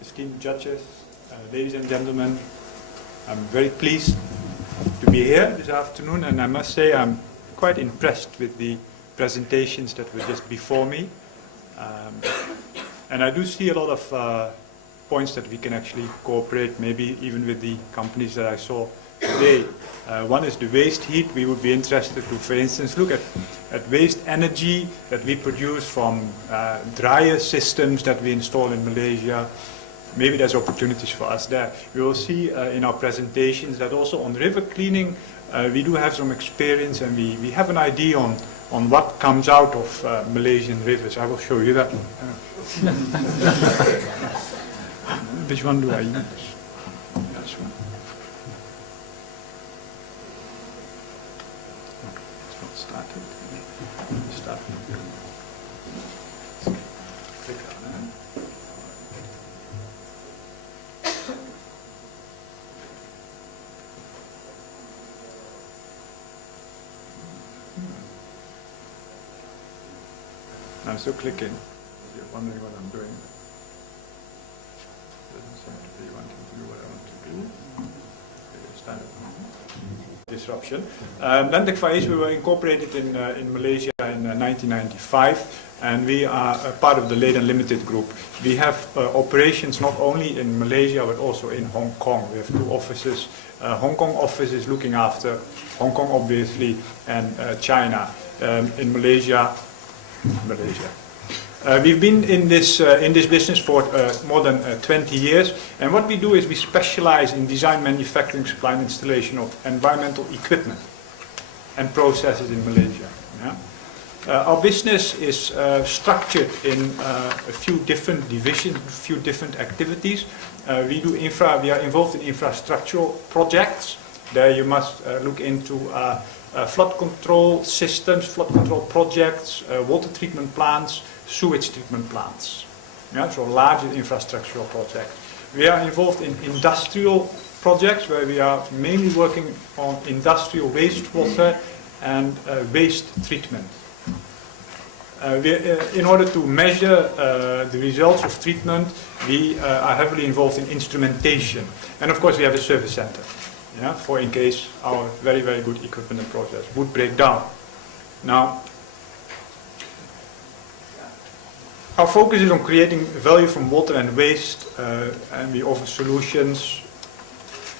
Esteemed judges, ladies and gentlemen, I'm very pleased to be here this afternoon, and I must say I'm quite impressed with the presentations that were just before me. And I do see a lot of points that we can actually cooperate, maybe even with the companies that I saw today. One is the waste heat. We would be interested to, for instance, look at waste energy that we produce from dryer systems that we install in Malaysia. Maybe there's opportunities for us there. We will see in our presentations that also on river cleaning we do have some experience, and we have an idea on what comes out of Malaysian rivers. I will show you that. Which one do I use? This one. It's not started. Start. Click on it. I'm still clicking. You're wondering what I'm doing. Doesn't seem to be wanting to do what I want to do. Disruption. Lentec Faiz, we were incorporated in Malaysia in 1995, and we are a part of the Leiden Limited Group. We have operations not only in Malaysia but also in Hong Kong. We have 2 offices. Hong Kong office is looking after Hong Kong, obviously, and China. In Malaysia. We've been in this business for more than 20 years, and what we do is we specialize in design, manufacturing, supply and installation of environmental equipment and processes in Malaysia. Yeah? Our business is structured in a few different divisions, a few different activities. We are involved in infrastructural projects. There you must look into flood control systems, flood control projects, water treatment plants, sewage treatment plants. Yeah, so larger infrastructural projects. We are involved in industrial projects where we are mainly working on industrial wastewater and waste treatment. In order to measure the results of treatment, we are heavily involved in instrumentation. And of course we have a service center. Yeah, for in case our very, very good equipment and process would break down. Now, our focus is on creating value from water and waste, and we offer solutions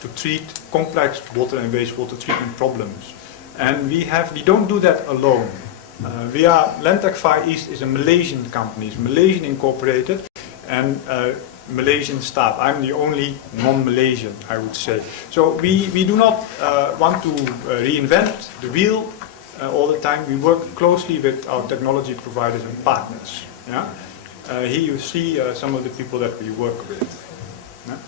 to treat complex water and wastewater treatment problems. And we don't do that alone. Lentec Far East is a Malaysian company, it's Malaysian incorporated, and Malaysian staff. I'm the only non-Malaysian, I would say. So we do not want to reinvent the wheel all the time. We work closely with our technology providers and partners. Yeah? Here you see some of the people that we work with. Yeah?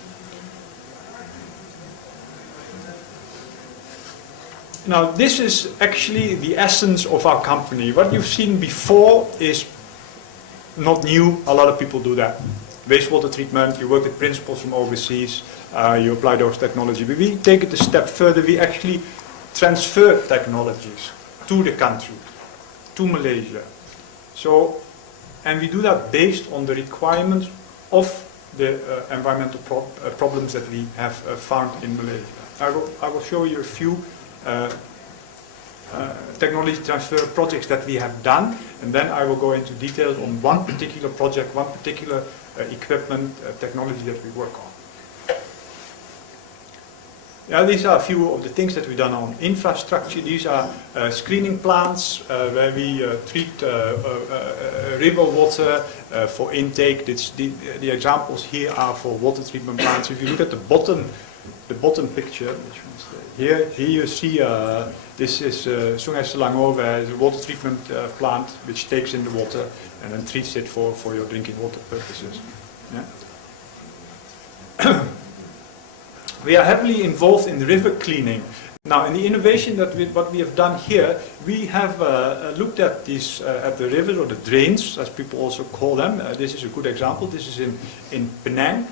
Now this is actually the essence of our company. What you've seen before is not new. A lot of people do that. Wastewater treatment, you work with principles from overseas, you apply those technologies. But we take it a step further, we actually transfer technologies to the country, to Malaysia. So, and we do that based on the requirements of the environmental problems that we have found in Malaysia. I will show you a few technology transfer projects that we have done, and then I will go into details on one particular project, one particular equipment, technology that we work on. Yeah, these are a few of the things that we've done on infrastructure. These are screening plants where we treat river water for intake. The examples here are for water treatment plants. If you look at the bottom picture, which one's there? Here you see this is Sungai Selangor, where is a water treatment plant which takes in the water and then treats it for your drinking water purposes. Yeah. We are heavily involved in river cleaning. Now, in the innovation what we have done here, we have looked at these at the rivers, or the drains, as people also call them. This is a good example. This is in Penang.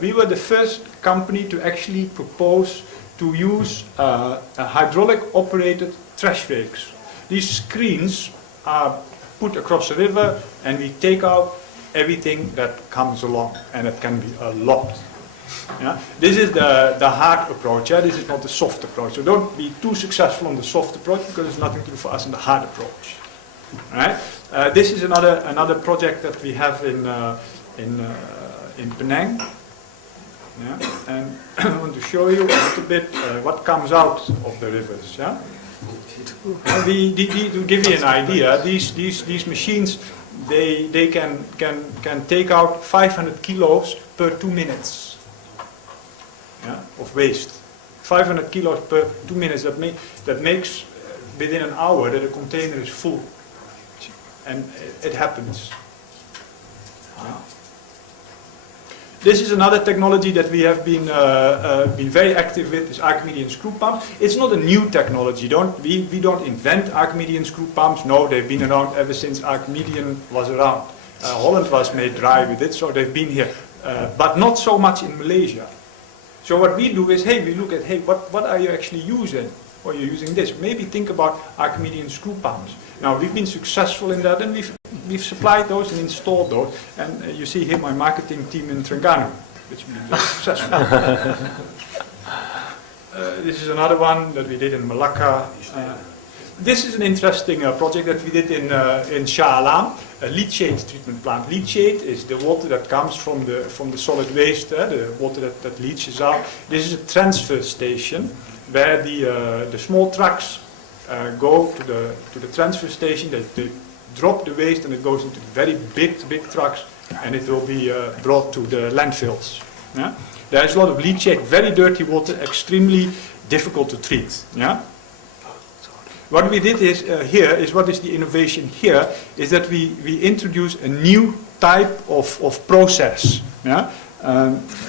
We were the first company to actually propose to use hydraulic operated trash rakes. These screens are put across the river and we take out everything that comes along, and it can be a lot. Yeah? This is the hard approach. Yeah? This is not the soft approach. So don't be too successful on the soft approach, because there's nothing to do for us in the hard approach. Right? This is another project that we have in Penang. Yeah? And I want to show you a little bit what comes out of the rivers. Yeah? To give you an idea, these machines, they can take out 500 kilos per 2 minutes, yeah, of waste. 500 kilos per 2 minutes. That makes within an hour that a container is full, and it happens. Yeah. This is another technology that we have been very active with, is Archimedean screw pumps. It's not a new technology. We don't invent Archimedean screw pumps. No, they've been around ever since Archimedean was around. Holland was made dry with it, so they've been here. But not so much in Malaysia. So what we do is, we look at, what are you actually using? Or you're using this. Maybe think about Archimedean screw pumps. Now, we've been successful in that, and we've supplied those and installed those. And you see here my marketing team in Terengganu, which means they're successful. This is another one that we did in Malacca. This is an interesting project that we did in Shah Alam, a leachate treatment plant. Leachate is the water that comes from the solid waste, the water that leaches out. This is a transfer station where the small trucks go to the transfer station. They drop the waste, and it goes into very big trucks, and it will be brought to the landfills. Yeah? There's a lot of leachate, very dirty water, extremely difficult to treat. Yeah? What we did is what is the innovation here, is that we introduce a new type of process. Yeah?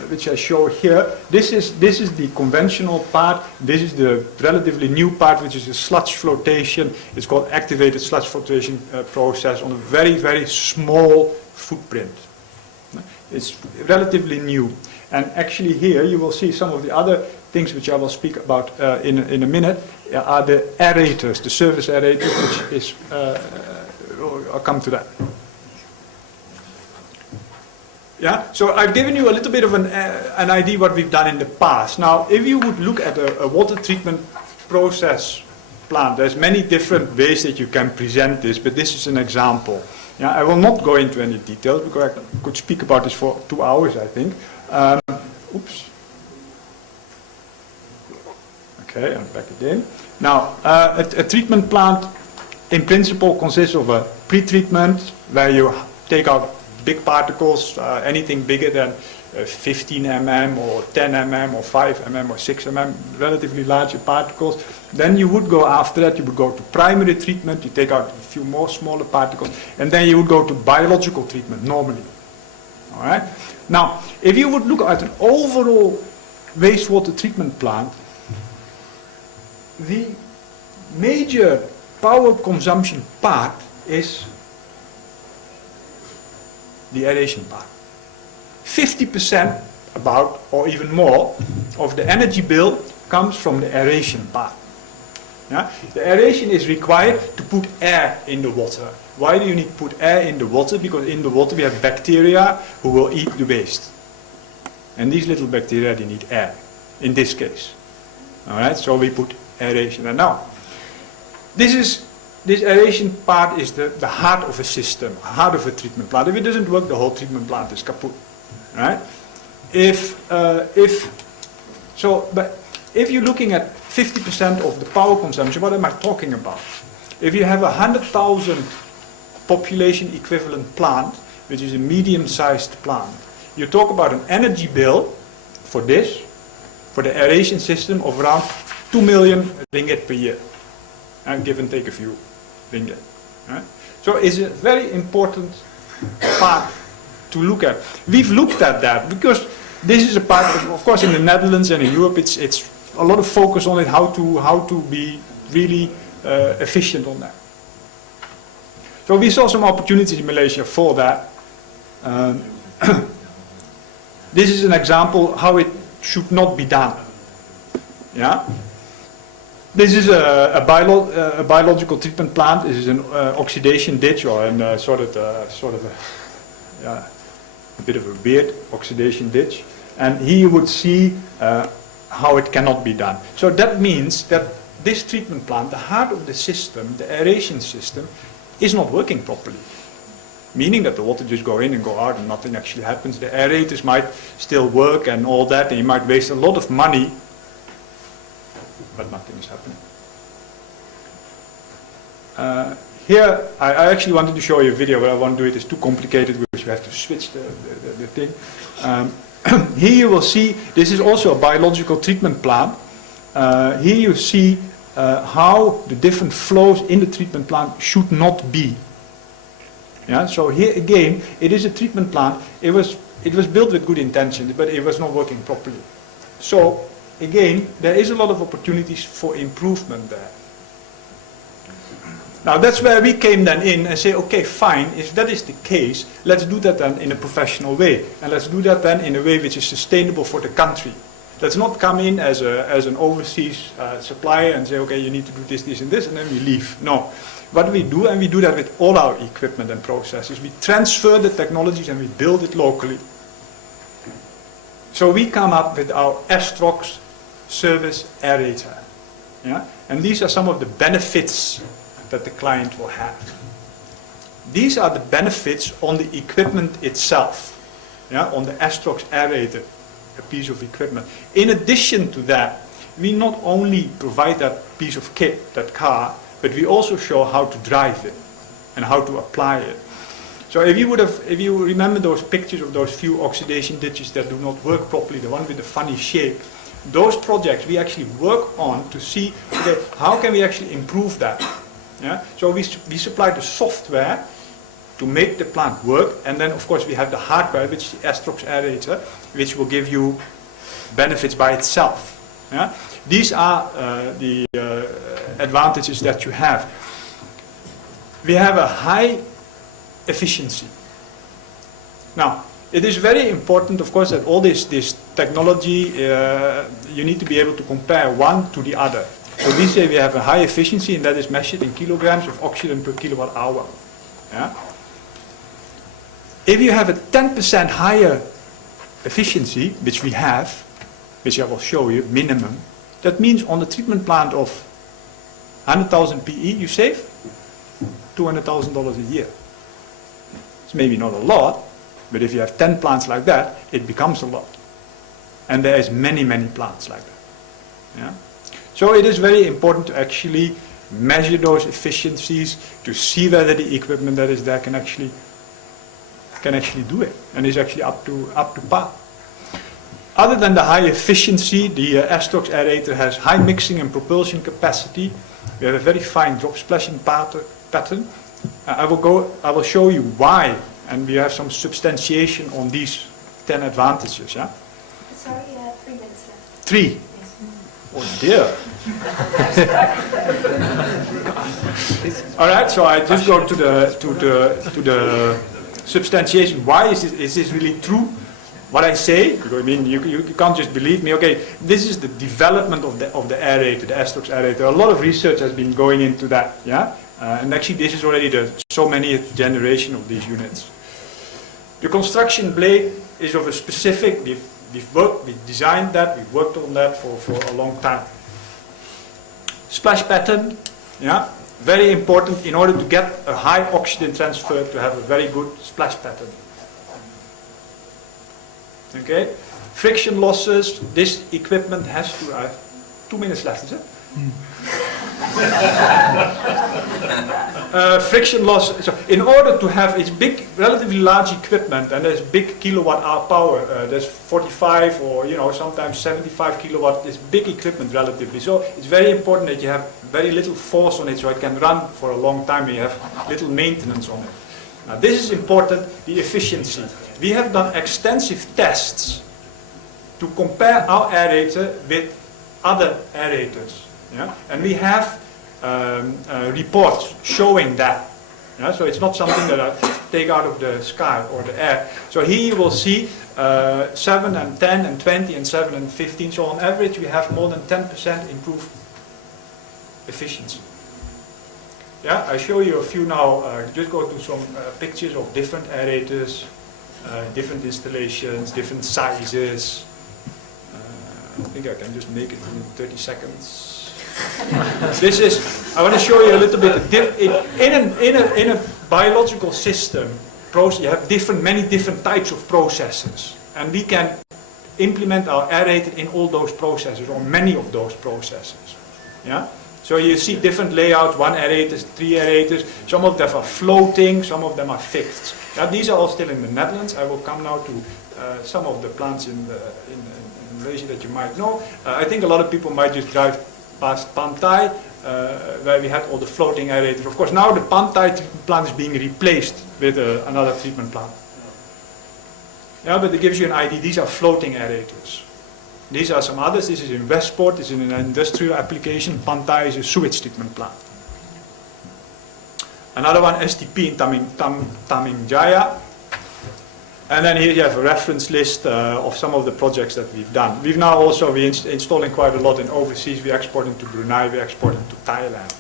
Which I show here. This is the conventional part. This is the relatively new part, which is a sludge flotation. It's called activated sludge flotation process on a very, very small footprint. It's relatively new. And actually here you will see some of the other things which I will speak about in a minute are the aerators, the surface aerators, which is, I'll come to that. Yeah, so I've given you a little bit of an idea what we've done in the past. Now, if you would look at a water treatment process plant, there's many different ways that you can present this, but this is an example. Yeah, I will not go into any details because I could speak about this for 2 hours, I think. Oops. Okay, I'm back again. Now, a treatment plant, in principle, consists of a pre-treatment where you take out big particles, anything bigger than 15 mm or 10 mm or 5 mm or 6 mm, relatively larger particles. Then you would go after that, you would go to primary treatment, you take out a few more smaller particles, and then you would go to biological treatment normally. All right? Now, if you would look at an overall wastewater treatment plant, the major power consumption part is the aeration part. 50% about, or even more, of the energy bill comes from the aeration part. Yeah? The aeration is required to put air in the water. Why do you need to put air in the water? Because in the water we have bacteria who will eat the waste. And these little bacteria, they need air, in this case. Alright, so we put aeration. And now, this aeration part is the heart of a system, heart of a treatment plant. If it doesn't work, the whole treatment plant is kaput. Right? But if you're looking at 50% of the power consumption, what am I talking about? If you have 100,000 population equivalent plant, which is a medium-sized plant, you talk about an energy bill for this, for the aeration system, of around 2 million ringgit per year. And give and take a few ringgit. Right? So it's a very important part to look at. We've looked at that because this is a part of course in the Netherlands and in Europe it's a lot of focus on it, how to be really efficient on that. So we saw some opportunities in Malaysia for that. This is an example how it should not be done. Yeah? This is a biological treatment plant. This is an oxidation ditch, or a bit of a weird oxidation ditch. And here you would see how it cannot be done. So that means that this treatment plant, the heart of the system, the aeration system, is not working properly. Meaning that the water just go in and go out and nothing actually happens. The aerators might still work and all that, and you might waste a lot of money, but nothing is happening. Here, I actually wanted to show you a video, but I won't do it. It's too complicated because you have to switch the thing. Here you will see, this is also a biological treatment plant. Here you see how the different flows in the treatment plant should not be. Yeah, so here again, it is a treatment plant. It was built with good intentions, but it was not working properly. So again, there is a lot of opportunities for improvement there. Now that's where we came then in and say, okay, fine, if that is the case, let's do that then in a professional way. And let's do that then in a way which is sustainable for the country. Let's not come in as an overseas supplier and say, okay, you need to do this, this, and this, and then we leave. No. What we do, and we do that with all our equipment and processes, we transfer the technologies and we build it locally. So we come up with our Astrox service aerator. Yeah? And these are some of the benefits that the client will have. These are the benefits on the equipment itself, yeah, on the Astrox aerator, a piece of equipment. In addition to that, we not only provide that piece of kit, that car, but we also show how to drive it and how to apply it. So if you remember those pictures of those few oxidation ditches that do not work properly, the one with the funny shape, those projects we actually work on to see, okay, how can we actually improve that? Yeah? So we supply the software to make the plant work, and then of course we have the hardware, which is the Astrox aerator, which will give you benefits by itself. Yeah? These are the advantages that you have. We have a high efficiency. Now, it is very important, of course, that all this technology, you need to be able to compare one to the other. So we say we have a high efficiency, and that is measured in kilograms of oxygen per kilowatt hour. Yeah? If you have a 10% higher efficiency, which we have, which I will show you, minimum, that means on the treatment plant of 100,000 PE, you save $200,000 a year. It's maybe not a lot, but if you have 10 plants like that, it becomes a lot. And there is many, many plants like that. Yeah? So it is very important to actually measure those efficiencies, to see whether the equipment that is there can actually do it, and is actually up to par. Other than the high efficiency, the Astrox aerator has high mixing and propulsion capacity. We have a very fine drop splashing pattern. I will show you why, and we have some substantiation on these 10 advantages. Yeah? Sorry, 3 minutes left. 3? Yes. Oh dear. All right, so I just go to the substantiation. Why is this really true? What I say, because I mean, you can't just believe me. Okay, this is the development of the aerator, the Astrox aerator. A lot of research has been going into that, yeah. And actually, this is already so many generation of these units. The construction blade is of a specific. We've designed that. We've worked on that for a long time. Splash pattern, yeah, very important in order to get a high oxygen transfer to have a very good splash pattern. Okay, friction losses. This equipment has to. I have 2 minutes left, is it? Friction loss. So in order to have, it's big, relatively large equipment, and there's big kilowatt-hour power. There's 45 or sometimes 75 kilowatt. It's big equipment relatively. So it's very important that you have very little force on it, so it can run for a long time. And you have little maintenance on it. Now this is important. The efficiency. We have done extensive tests to compare our aerator with other aerators, yeah? And we have reports showing that. Yeah? So it's not something that I take out of the sky or the air. So here you will see 7 and 10 and 20 and 7 and 15. So on average we have more than 10% improved efficiency. Yeah, I show you a few now. Just go to some pictures of different aerators, different installations, different sizes. I think I can just make it in 30 seconds. This is, I want to show you a little bit, in a biological system, you have many different types of processes. And we can implement our aerator in all those processes, or many of those processes. Yeah? So you see different layouts, 1 aerator, 3 aerators, some of them are floating, some of them are fixed. Yeah, these are all still in the Netherlands. I will come now to some of the plants in Malaysia that you might know. I think a lot of people might just drive past Pantai, where we had all the floating aerators. Of course, now the Pantai plant is being replaced with another treatment plant. Yeah, but it gives you an idea. These are floating aerators. These are some others. This is in Westport. This is in an industrial application. Pantai is a sewage treatment plant. Another one, STP in Tamim Jaya. And then here you have a reference list of some of the projects that we've done. We've now also, we're installing quite a lot in overseas. We're exporting to Brunei, we're exporting to Thailand.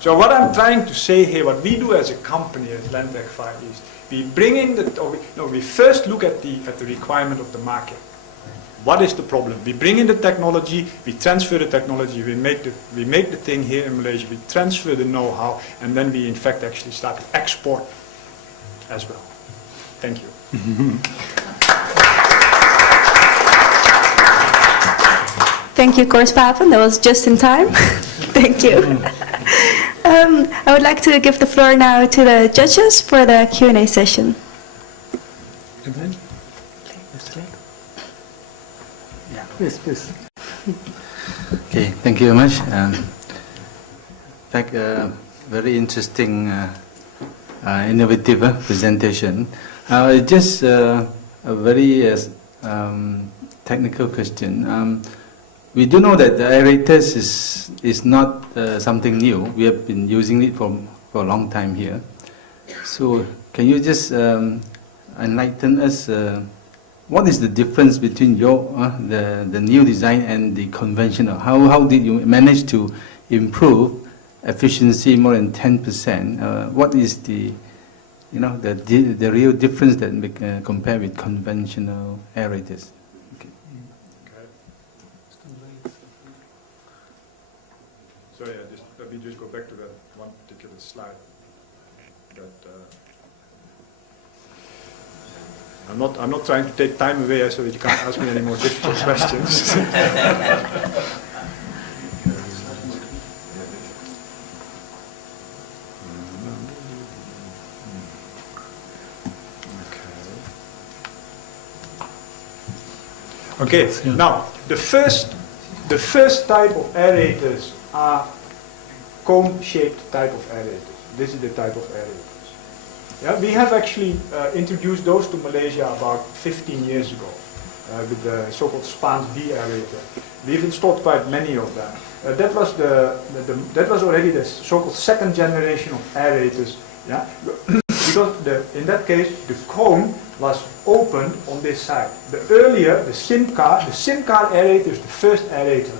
So what I'm trying to say here, what we do as a company, as Lentec Far East, we bring in we first look at the requirement of the market. What is the problem? We bring in the technology, we transfer the technology, we make the thing here in Malaysia, we transfer the know-how, and then we in fact actually start to export as well. Thank you. Thank you, Course Papen. That was just in time. Thank you. I would like to give the floor now to the judges for the Q&A session. Yeah, please. Okay, thank you very much. In fact, very interesting, innovative presentation. Just a very technical question. We do know that the aerators is not something new. We have been using it for a long time here. So can you just enlighten us? What is the difference between the new design and the conventional? How did you manage to improve efficiency more than 10%? What is the real difference that compare with conventional aerators? Okay. So yeah, let me just go back to that one particular slide. I'm not trying to take time away so that you can't ask me any more difficult questions. Okay. Now the first type of aerators are cone-shaped type of aerators. This is the type of aerators. Yeah, we have actually introduced those to Malaysia about 15 years ago with the so-called Spans B aerator. We've installed quite many of them. That was already the so-called second generation of aerators. Yeah, because in that case the cone was opened on this side. The earlier, the SIMCAR aerator is the first aerator.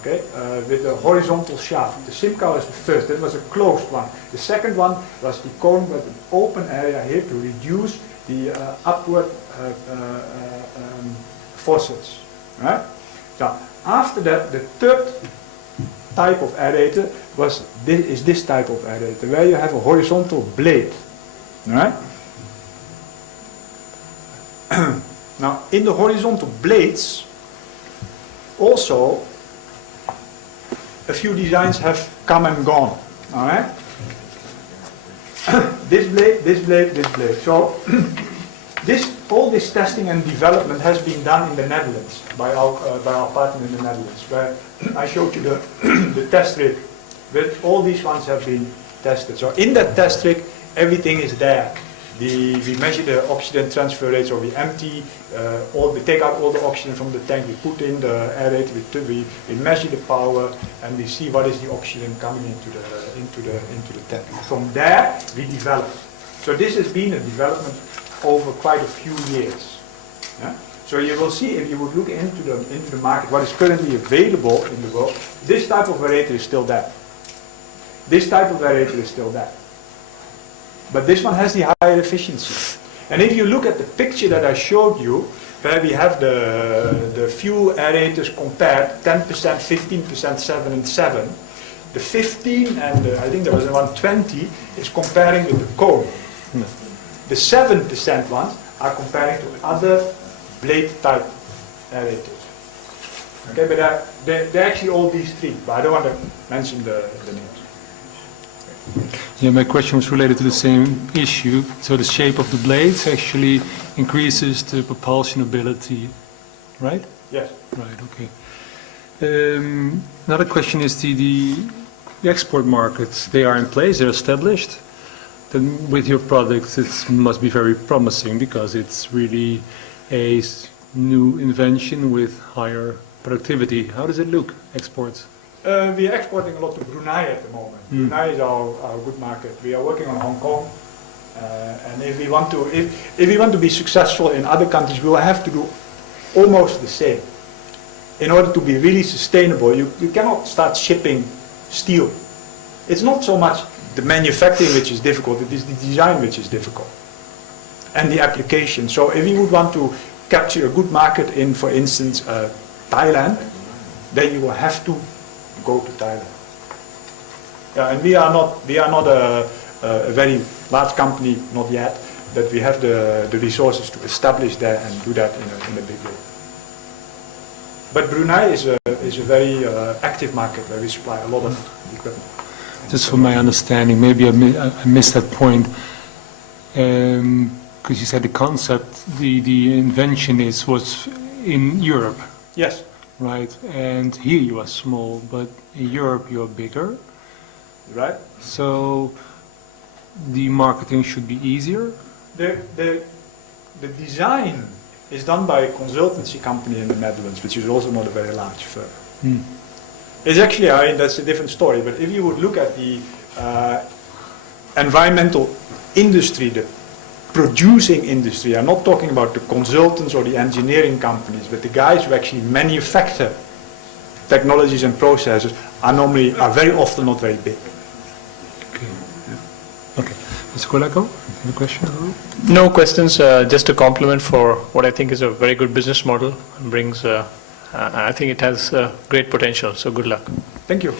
Okay, with a horizontal shaft. The SIMCAR was the first, that was a closed one. The second one was the cone with an open area here to reduce the upward forces. Right? So after that, the third type of aerator is this type of aerator, where you have a horizontal blade. Right? Now, in the horizontal blades, also, a few designs have come and gone. All right. This blade. So, all this testing and development has been done in the Netherlands by our partner in the Netherlands, where I showed you the test rig. But all these ones have been tested. So, in that test rig, everything is there. We measure the oxygen transfer rate, so we empty, we take out all the oxygen from the tank, we put in the aerator, we measure the power, and we see what is the oxygen coming into the tank. From there, we develop. So this has been a development over quite a few years. Yeah? So you will see, if you would look into the market, what is currently available in the world, this type of aerator is still there. This type of aerator is still there. But this one has the higher efficiency. And if you look at the picture that I showed you, where we have the few aerators compared, 10%, 15%, 7 and 7, the 15 and I think there was one 20 is comparing with the cone. The 7% ones are comparing to other blade type aerators. Okay, but they're actually all these three, but I don't want to mention the names. Yeah, my question was related to the same issue. So the shape of the blades actually increases the propulsion ability, right? Yes. Right, okay. Another question is the export markets. They are in place, they're established. Then with your products, it must be very promising because it's really a new invention with higher productivity. How does it look, exports? We are exporting a lot to Brunei at the moment. Brunei is our good market. We are working on Hong Kong. And if we want to be successful in other countries, we will have to do almost the same. In order to be really sustainable, you cannot start shipping steel. It's not so much the manufacturing which is difficult, it is the design which is difficult. And the application. So if you would want to capture a good market in, for instance, Thailand, then you will have to go to Thailand. Yeah, and we are not a very large company, not yet, but we have the resources to establish that and do that in a big way. But Brunei is a very active market where we supply a lot of equipment. Just for my understanding, maybe I missed that point, because you said the concept, the invention was in Europe. Yes. Right, and here you are small, but in Europe you are bigger. Right. So the marketing should be easier. The design is done by a consultancy company in the Netherlands, which is also not a very large firm. It's actually, I mean, that's a different story, but if you would look at the environmental industry, the producing industry, I'm not talking about the consultants or the engineering companies, but the guys who actually manufacture technologies and processes are very often not very big. Okay. Mr. Kolako, any question? No questions, just a compliment for what I think is a very good business model and brings, I think it has great potential, so good luck. Thank you.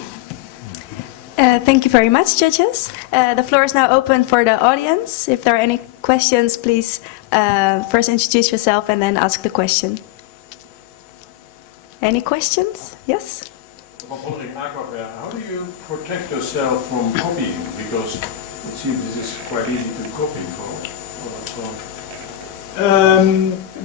Thank you very much, judges. The floor is now open for the audience. If there are any questions, please first introduce yourself and then ask the question. Any questions? Yes? How do you protect yourself from copying? Because it seems this is quite easy to copy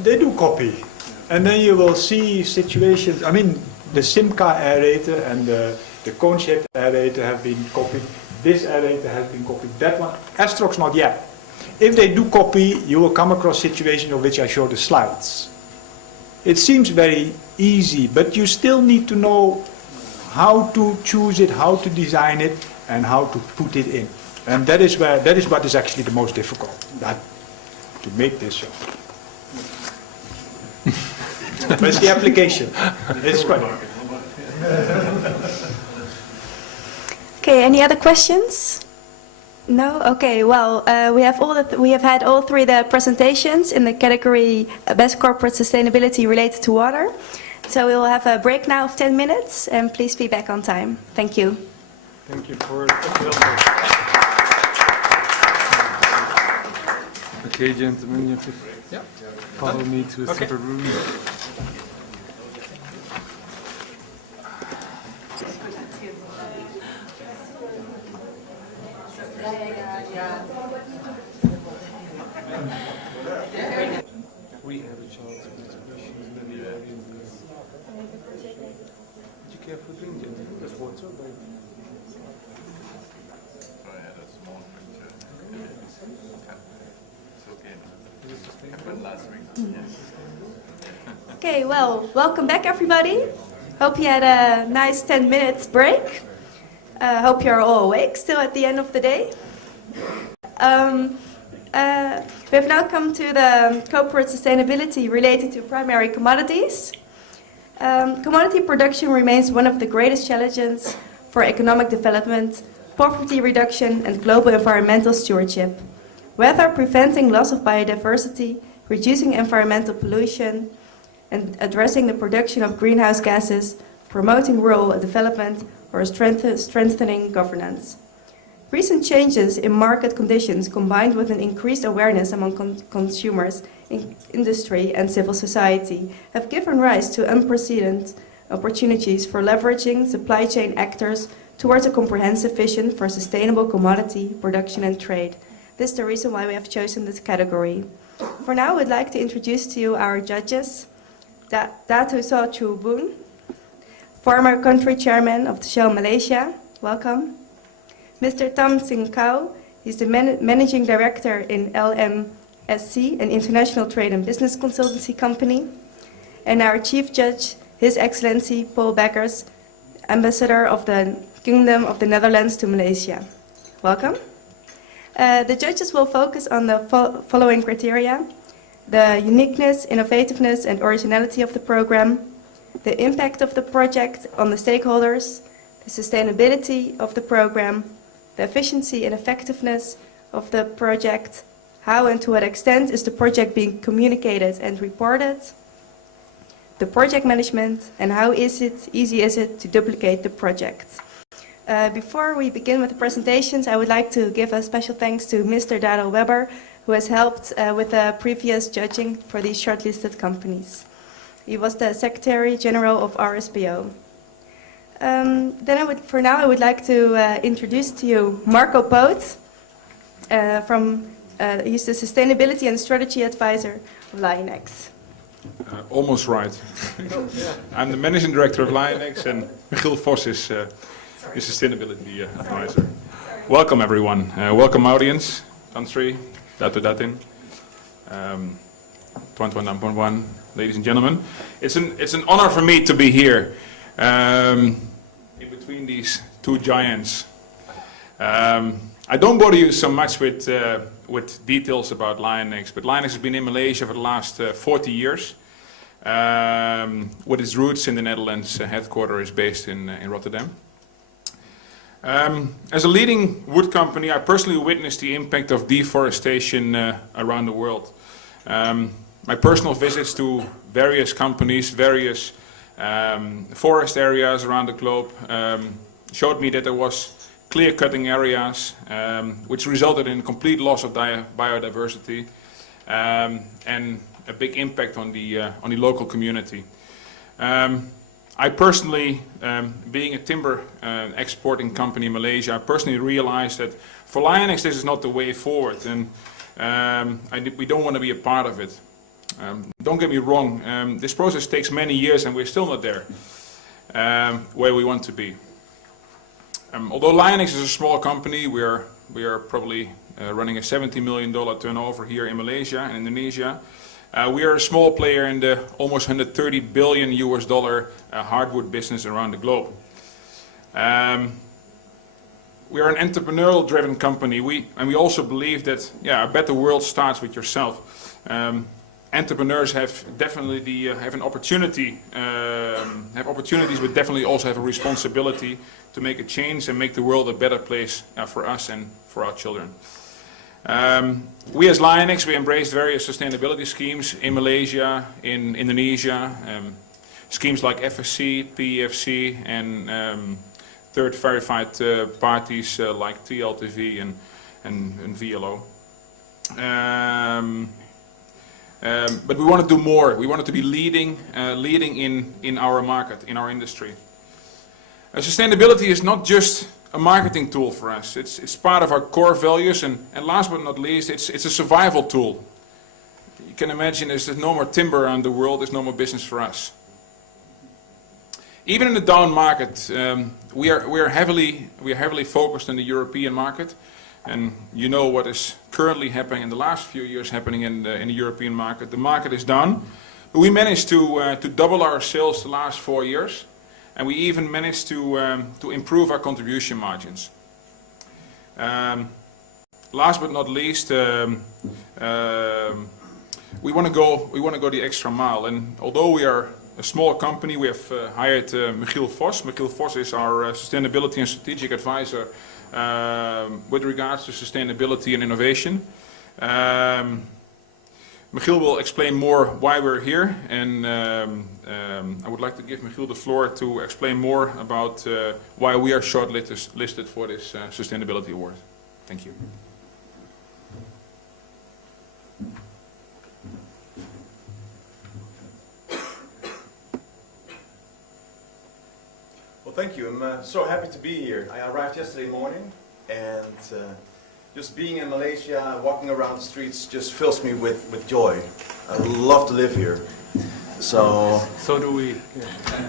They do copy. And then you will see situations, I mean, the Simca aerator and the cone-shaped aerator have been copied. This aerator has been copied. That one, Astrox not yet. If they do copy, you will come across situations of which I showed the slides. It seems very easy, but you still need to know how to choose it, how to design it, and how to put it in. And that is what is actually the most difficult, to make this show. But it's the application. It's quite. Okay, any other questions? No? Okay, well, we have had all three the presentations in the category Best Corporate Sustainability Related to Water. So we will have a break now of 10 minutes, and please be back on time. Thank you. Thank you for... Okay, gentlemen, you have to follow me to a separate room. We have a chance to ask questions and then the audience. Did you care for drink, gentlemen? There's water, but... Okay, well, welcome back everybody. Hope you had a nice 10 minutes break. Hope you're all awake still at the end of the day. We have now come to the corporate sustainability related to primary commodities. Commodity production remains one of the greatest challenges for economic development, poverty reduction, and global environmental stewardship. Whether preventing loss of biodiversity, reducing environmental pollution, and addressing the production of greenhouse gases, promoting rural development, or strengthening governance. Recent changes in market conditions combined with an increased awareness among consumers, industry and civil society have given rise to unprecedented opportunities for leveraging supply chain actors towards a comprehensive vision for sustainable commodity production and trade. This is the reason why we have chosen this category. For now, we'd like to introduce to you our judges. Datu Saw Chu Boon, former country chairman of the Shell Malaysia. Welcome. Mr. Tam Sing Kao, he's the managing director in LMSC, an international trade and business consultancy company. And our chief judge, His Excellency Paul Beckers, ambassador of the Kingdom of the Netherlands to Malaysia. Welcome. The judges will focus on the following criteria: the uniqueness, innovativeness, and originality of the program, the impact of the project on the stakeholders, the sustainability of the program, the efficiency and effectiveness of the project, how and to what extent is the project being communicated and reported, the project management, and how easy is it to duplicate the project. Before we begin with the presentations, I would like to give a special thanks to Mr. Darrell Weber, who has helped with the previous judging for these shortlisted companies. He was the Secretary General of RSPO. For now, I would like to introduce to you Marco Poot. He's the Sustainability and Strategy Advisor of Lionex. Almost right. I'm the Managing Director of Lionex, and Michiel Vos is Sustainability Advisor. Welcome, everyone. Welcome, audience, country, Datu Datin, Tuan Tuan dan Puan Puan, ladies and gentlemen. It's an honor for me to be here. In between these two giants. I don't bother you so much with details about Lionex, but Lionex has been in Malaysia for the last 40 years. With its roots in the Netherlands, headquarters is based in Rotterdam. As a leading wood company, I personally witnessed the impact of deforestation around the world. My personal visits to various companies, various forest areas around the globe showed me that there was clear-cutting areas which resulted in complete loss of biodiversity and a big impact on the local community. I personally, being a timber exporting company in Malaysia, I personally realized that for Lionex this is not the way forward, and we don't want to be a part of it. Don't get me wrong, this process takes many years and we're still not there where we want to be. Although Lionex is a small company, we are probably running a $70 million turnover here in Malaysia and Indonesia. We are a small player in the almost $130 billion hardwood business around the globe. We are an entrepreneurial driven company, and we also believe that a better world starts with yourself. Entrepreneurs have definitely have an opportunity, have opportunities, but definitely also have a responsibility to make a change and make the world a better place for us and for our children. We as Lionex, we embrace various sustainability schemes in Malaysia, in Indonesia, schemes like FSC, PEFC, and third verified parties like TLTV and VLO. But we want to do more. We wanted to be leading in our market, in our industry. Sustainability is not just a marketing tool for us. It's part of our core values, and last but not least, it's a survival tool. You can imagine there's no more timber around the world, there's no more business for us. Even in the down market, we are heavily focused on the European market. And you know what is currently happening in the last few years happening in the European market. The market is down. But we managed to double our sales the last 4 years, and we even managed to improve our contribution margins. last but not least, we want to go the extra mile. And although we are a small company, we have hired Michiel Vos. Michiel Vos is our sustainability and strategic advisor with regards to sustainability and innovation. Michiel will explain more why we're here, and I would like to give Michiel the floor to explain more about why we are shortlisted for this sustainability award. Thank you. Well, thank you. I'm so happy to be here. I arrived yesterday morning, and just being in Malaysia, walking around the streets just fills me with joy. I love to live here. So do we.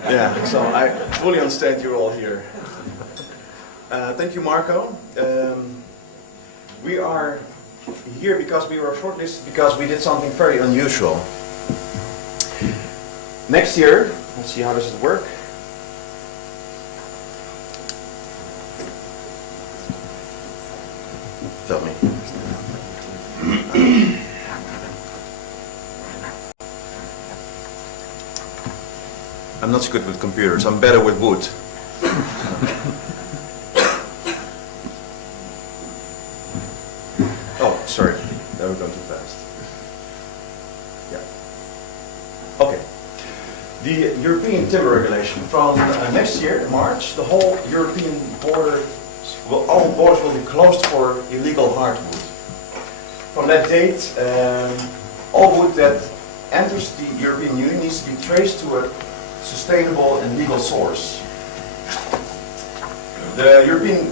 yeah, so I fully understand you're all here. Thank you, Marco. We are here because we were shortlisted because we did something very unusual. Next year, let's see, how does it work? Tell me. I'm not so good with computers. I'm better with wood. Oh, sorry. That was going too fast. Yeah. Okay. The European timber regulation from next year, in March, the whole European border, all borders will be closed for illegal hardwood. From that date, all wood that enters the European Union needs to be traced to a sustainable and legal source. The European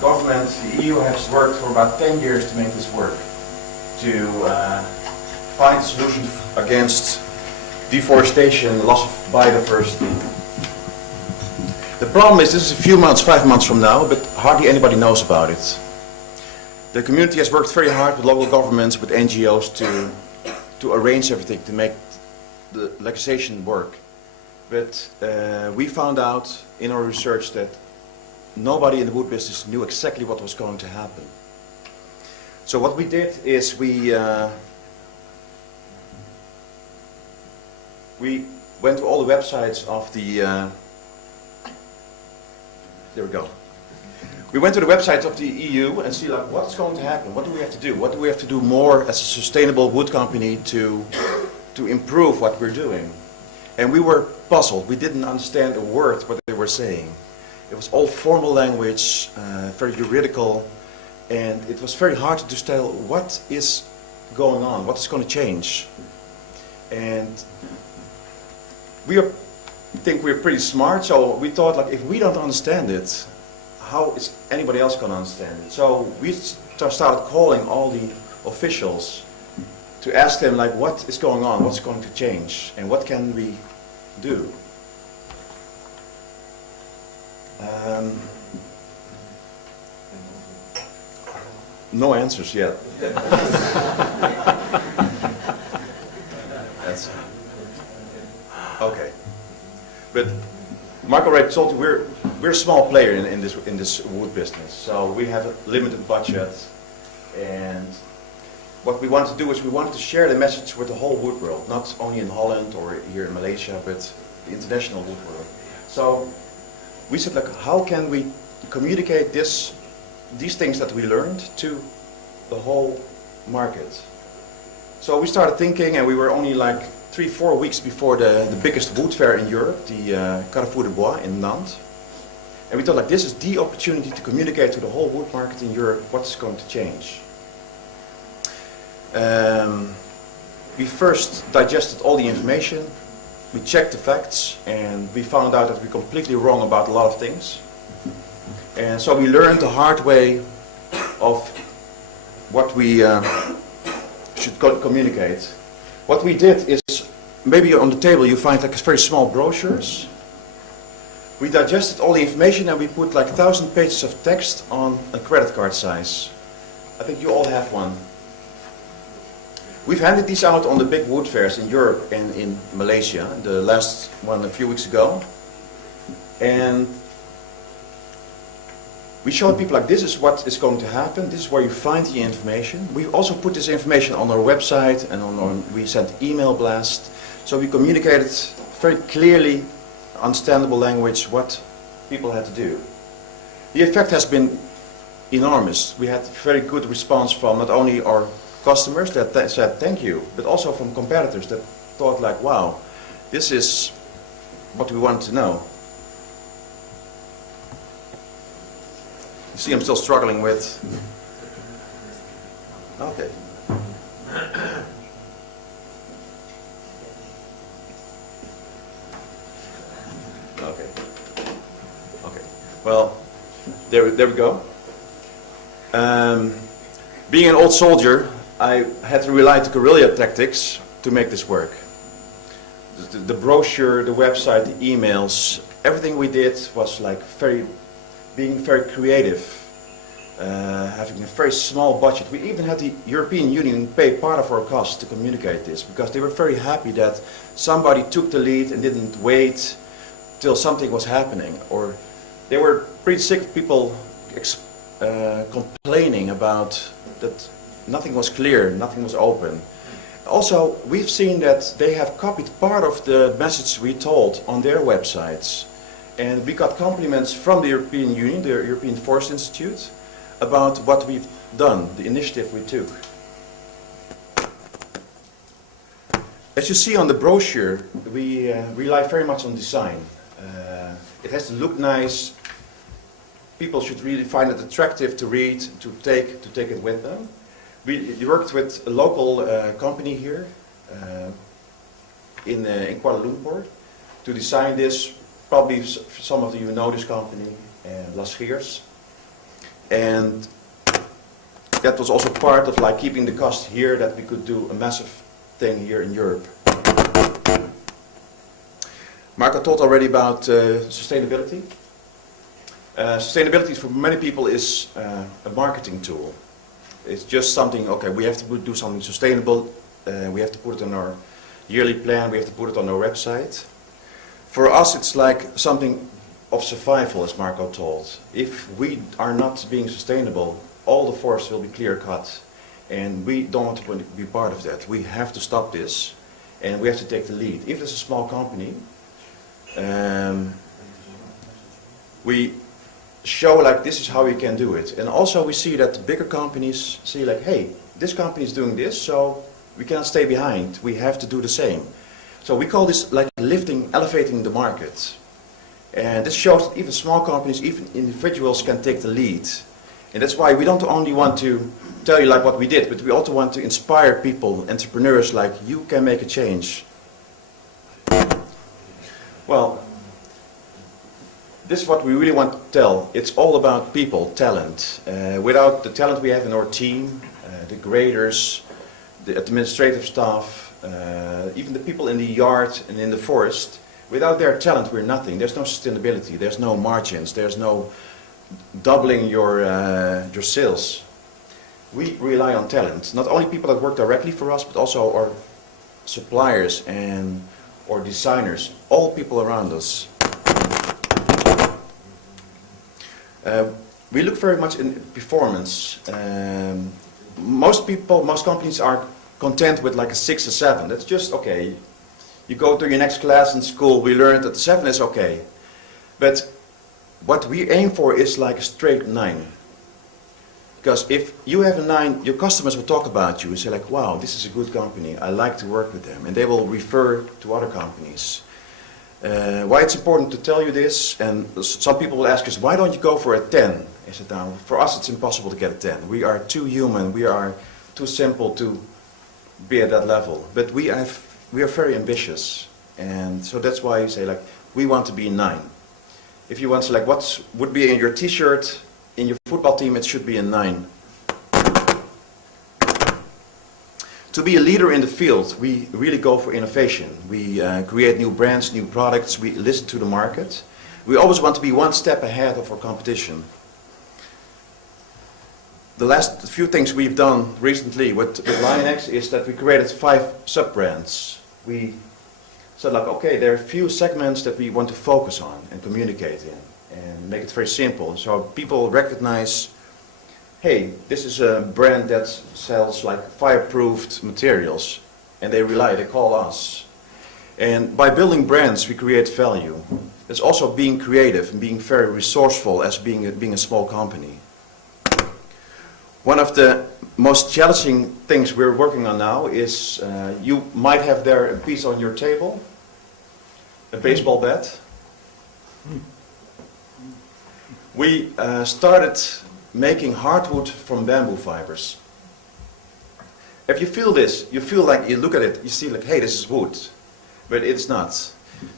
government, the EU, has worked for about 10 years to make this work, to find a solution against deforestation, loss of biodiversity. The problem is, this is a few months, 5 months from now, but hardly anybody knows about it. The community has worked very hard with local governments, with NGOs to arrange everything, to make the legislation work. But we found out in our research that nobody in the wood business knew exactly what was going to happen. So what we did is we went to all the websites of the there we go. We went to the websites of the EU and see, like, what's going to happen? What do we have to do? What do we have to do more as a sustainable wood company to improve what we're doing? And we were puzzled. We didn't understand a word what they were saying. It was all formal language, very juridical, and it was very hard to tell what is going on, what is going to change. And we think we're pretty smart, so we thought, like, if we don't understand it, how is anybody else going to understand it? So we started calling all the officials to ask them, like, what is going on, what's going to change, and what can we do? No answers yet. That's okay. But Mark already told you we're a small player in this wood business, so we have a limited budget, and what we want to do is we want to share the message with the whole wood world, not only in Holland or here in Malaysia, but the international wood world. So we said, like, how can we communicate these things that we learned to the whole market? So we started thinking, and we were only like 3-4 weeks before the biggest wood fair in Europe, the Carrefour de Bois in Nantes. And we thought, like, this is the opportunity to communicate to the whole wood market in Europe what's going to change. We first digested all the information, we checked the facts, and we found out that we're completely wrong about a lot of things. And so we learned the hard way of what we should communicate. What we did is, maybe on the table you find like very small brochures. We digested all the information and we put like 1,000 pages of text on a credit card size. I think you all have one. We've handed these out on the big wood fairs in Europe and in Malaysia, the last one a few weeks ago. And We show people like this is what is going to happen, this is where you find the information. We also put this information on our website and we sent email blast. So we communicated very clearly, understandable language what people had to do. The effect has been enormous. We had very good response from not only our customers that said thank you, but also from competitors that thought like, wow, this is what we want to know. You see, I'm still struggling with. Okay. Okay. Okay. Well, there we go. Being an old soldier, I had to rely on guerrilla tactics to make this work. The brochure, the website, the emails, everything we did was like being very creative, having a very small budget. We even had the European Union pay part of our costs to communicate this because they were very happy that somebody took the lead and didn't wait till something was happening. Or they were pretty sick of people complaining about that nothing was clear, nothing was open. Also, we've seen that they have copied part of the message we told on their websites. And we got compliments from the European Union, the European Forest Institute, about what we've done, the initiative we took. As you see on the brochure, we rely very much on design. It has to look nice. People should really find it attractive to read, to take it with them. We worked with a local company here in Kuala Lumpur to design this. Probably some of you know this company, Las Gears. And that was also part of like keeping the cost here, that we could do a massive thing here in Europe. Marco talked already about sustainability. Sustainability for many people is a marketing tool. It's just something, okay, we have to do something sustainable, we have to put it on our yearly plan, we have to put it on our website. For us it's like something of survival, as Marco told. If we are not being sustainable, all the forests will be clear cut. And we don't want to be part of that. We have to stop this and we have to take the lead. If it's a small company, we show like this is how we can do it. And also we see that bigger companies see like, hey, this company is doing this, so we cannot stay behind. We have to do the same. So we call this like elevating the market. And this shows that even small companies, even individuals can take the lead. And that's why we don't only want to tell you like what we did, but we also want to inspire people, entrepreneurs, like you can make a change. Well, this is what we really want to tell. It's all about people, talent. Without the talent we have in our team, the graders, the administrative staff, even the people in the yard and in the forest, without their talent we're nothing. There's no sustainability, there's no margins, there's no doubling your sales. We rely on talent. Not only people that work directly for us, but also our suppliers and our designers, all people around us. We look very much in performance. Most companies are content with like a 6 or 7. That's just okay. You go to your next class in school, we learned that the 7 is okay. But what we aim for is like a straight 9. Because if you have a 9, your customers will talk about you and say like, wow, this is a good company, I like to work with them. And they will refer to other companies. Why it's important to tell you this, and some people will ask us, why don't you go for a 10? I said, now, for us it's impossible to get a 10. We are too human, we are too simple to be at that level. But we are very ambitious, and so that's why you say like, we want to be a 9. If you want to like, what would be in your t-shirt, in your football team, it should be a 9. To be a leader in the field, we really go for innovation. We create new brands, new products, we listen to the market. We always want to be one step ahead of our competition. The last few things we've done recently with LionX is that we created 5 sub-brands. We said like, okay, there are a few segments that we want to focus on and communicate in. and make it very simple. So people recognize, hey, this is a brand that sells like fireproofed materials, and they call us. And by building brands, we create value. It's also being creative and being very resourceful as being a small company. One of the most challenging things we're working on now is, you might have there a piece on your table, a baseball bat. We started making hardwood from bamboo fibers. If you feel this, you feel like, you look at it, you see like, hey, this is wood, but it's not.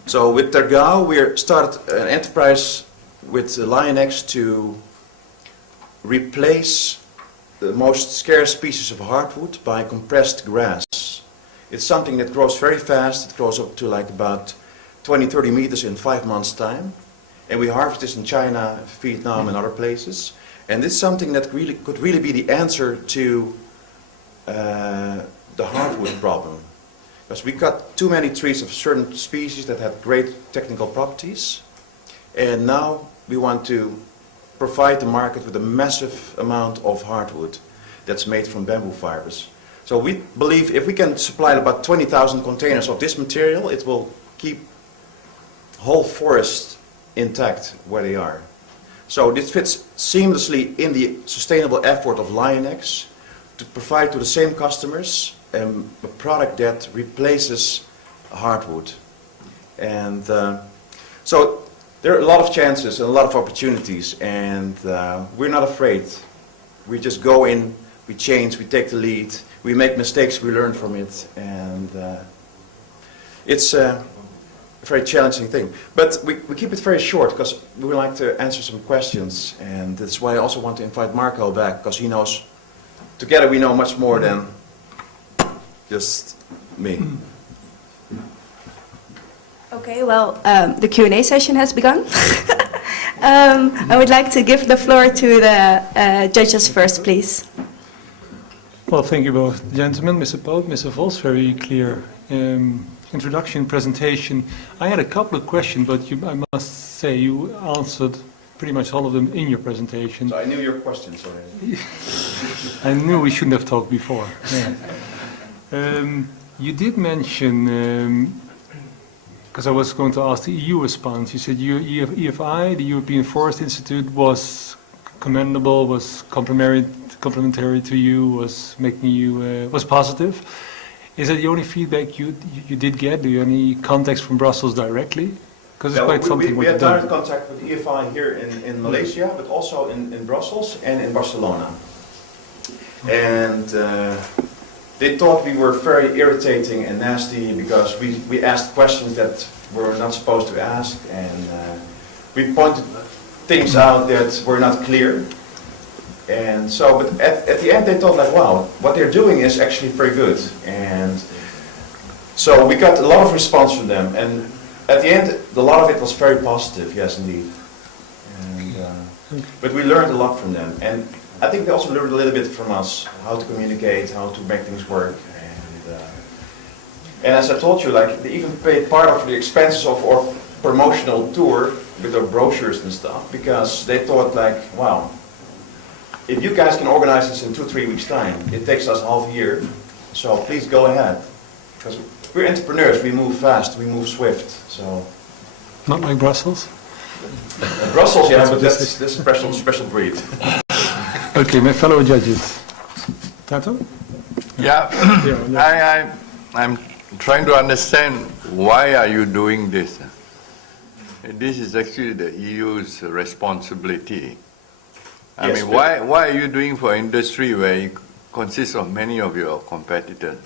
So with Tergao, we started an enterprise with Lionex to replace the most scarce species of hardwood by compressed grass. It's something that grows very fast. It grows up to like about 20-30 meters in 5 months' time. And we harvest this in China, Vietnam, and other places. And this is something that could really be the answer to the hardwood problem. Because we cut too many trees of certain species that had great technical properties. And now we want to provide the market with a massive amount of hardwood that's made from bamboo fibers. So we believe if we can supply about 20,000 containers of this material, it will keep whole forests intact where they are. So this fits seamlessly in the sustainable effort of Lionex to provide to the same customers a product that replaces hardwood. And so there are a lot of chances and a lot of opportunities, and we're not afraid. We just go in, we change, we take the lead, we make mistakes, we learn from it, and it's a very challenging thing. But we keep it very short because we would like to answer some questions, and that's why I also want to invite Marco back, because he knows, together we know much more than just me. Okay, well, the Q&A session has begun. I would like to give the floor to the judges first, please. Well, thank you both, gentlemen, Mr. Pope, Mr. Vos, very clear introduction, presentation. I had a couple of questions, but I must say you answered pretty much all of them in your presentation. So I knew your questions already. I knew we shouldn't have talked before. Yeah. You did mention, because I was going to ask the EU response, you said EFI, the European Forest Institute, was commendable, was complementary to you, was making you, was positive. Is that the only feedback you did get? Do you have any contacts from Brussels directly? Because it's quite something we had direct contact with EFI here in Malaysia, but also in Brussels and in Barcelona. And they thought we were very irritating and nasty because we asked questions that we're not supposed to ask, and we pointed things out that were not clear. And so, but at the end they thought like, wow, what they're doing is actually very good. And so we got a lot of response from them, and at the end a lot of it was very positive, yes indeed. And, but we learned a lot from them, and I think they also learned a little bit from us, how to communicate, how to make things work. And as I told you, like, they even paid part of the expenses of our promotional tour with our brochures and stuff, because they thought like, wow, if you guys can organize this in 2-3 weeks time, it takes us half a year, so please go ahead. Because we're entrepreneurs, we move fast, we move swift, so. Not like Brussels? Brussels, yeah, but that's a special breed. Okay, my fellow judges. Tato? Yeah, I'm trying to understand why are you doing this? This is actually the EU's responsibility. I mean, why are you doing for industry where it consists of many of your competitors?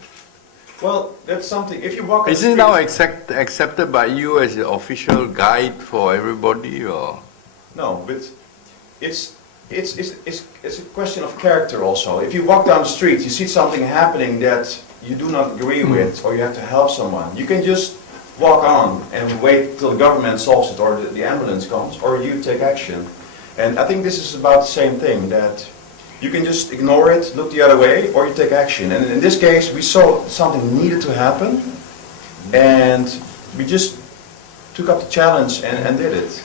Well, that's something, if you walk on the Isn't it street, now accepted by you as the official guide for everybody, or? No, but it's a question of character also. If you walk down the street, you see something happening that you do not agree with, or you have to help someone, you can just walk on and wait till the government solves it, or the ambulance comes, or you take action. And I think this is about the same thing, that you can just ignore it, look the other way, or you take action. And in this case, we saw something needed to happen, and we just took up the challenge and did it.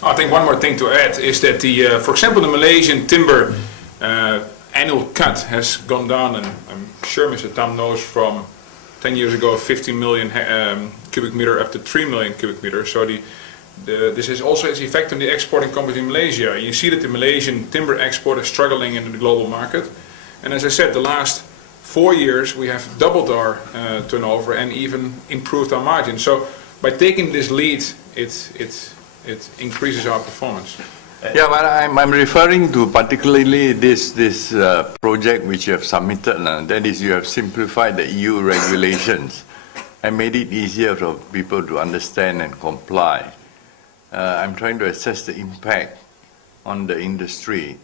I think one more thing to add is that for example, the Malaysian timber annual cut has gone down, and I'm sure Mr. Tam knows, from 10 years ago 15 million cubic meter up to 3 million cubic meter. So this is also its effect on the exporting companies in Malaysia. You see that the Malaysian timber export is struggling in the global market, and as I said, the last 4 years we have doubled our turnover and even improved our margin. So by taking this lead, it increases our performance. Yeah, but I'm referring to particularly this project which you have submitted. That is, you have simplified the EU regulations and made it easier for people to understand and comply. I'm trying to assess the impact on the industry.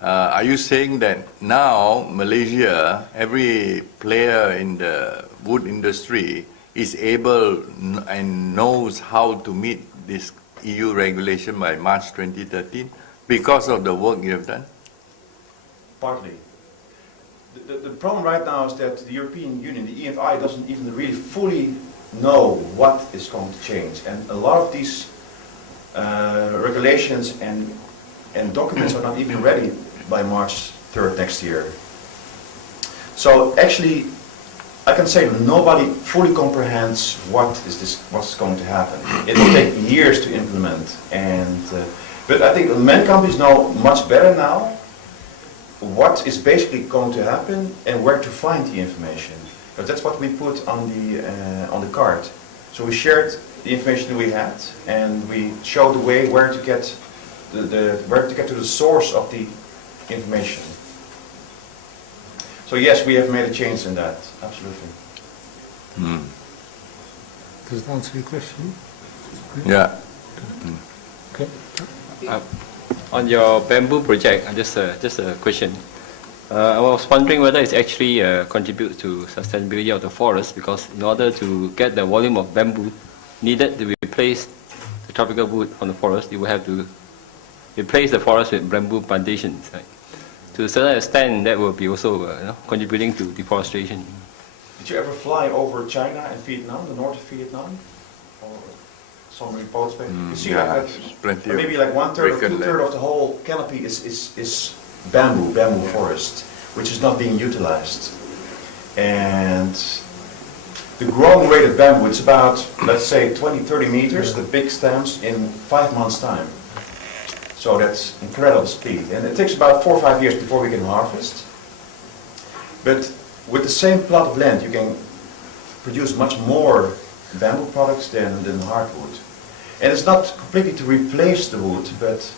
Are you saying that now Malaysia, every player in the wood industry is able and knows how to meet this EU regulation by March 2013 because of the work you have done? Partly. The problem right now is that the European Union, the EFI, doesn't even really fully know what is going to change. And a lot of these regulations and documents are not even ready by March 3rd next year. So actually, I can say nobody fully comprehends what's going to happen. It will take years to implement, but I think many companies know much better now what is basically going to happen and where to find the information. But that's what we put on the card. So we shared the information we had, and we showed the way where to get to the source of the information. So yes, we have made a change in that, absolutely. Does that answer your question? Yeah. Okay. On your bamboo project, just a question. I was wondering whether it actually contributes to sustainability of the forest, because in order to get the volume of bamboo needed to replace the tropical wood on the forest, you will have to replace the forest with bamboo plantations. Right? To a certain extent, that will be also contributing to deforestation. Did you ever fly over China and Vietnam, the north of Vietnam? Or some reports? You see maybe like 1/3 or 2/3 of the whole canopy is bamboo forest, which is not being utilized. And the growing rate of bamboo, it's about, let's say, 20-30 meters, the big stems, in 5 months' time. So that's incredible speed. And it takes about 4 or 5 years before we can harvest. But with the same plot of land, you can produce much more bamboo products than hardwood. And it's not completely to replace the wood, but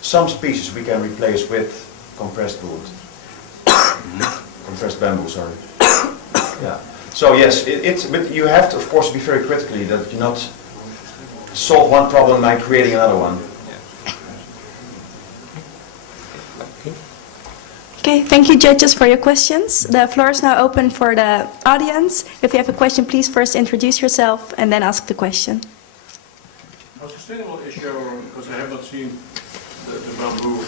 some species we can replace with compressed wood. Compressed bamboo, sorry. Yeah. So yes, but you have to, of course, be very critically that you not solve one problem by creating another one. Okay, thank you, judges, for your questions. The floor is now open for the audience. If you have a question, please first introduce yourself and then ask the question. How sustainable is because I have not seen the bamboo,